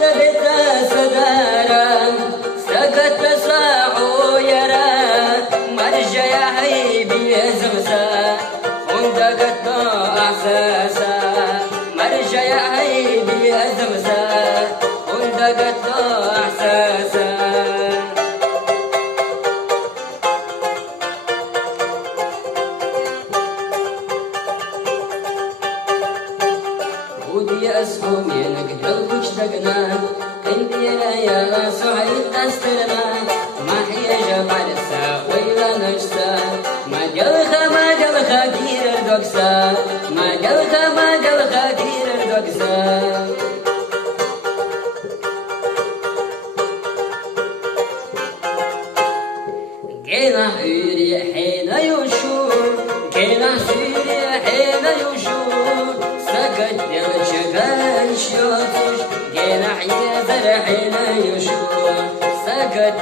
تبت صدارا سكت صاعو يرى مرجع يحيبي زغزا خندقت احساسا مرجع يحيبي زغزا خندقت احساسا ودي أسهم ينقدر واشتقنا عندي أنا يا سعيد أستلنا ما هي جمال الساق ويلا نجسا ما جلخا كير الدقسا ما جلخا كير الدقسا كينا حيري حين يشور كينا حيري حين يشور سكت شغال شوتش كينا حيزر حين يشور سكت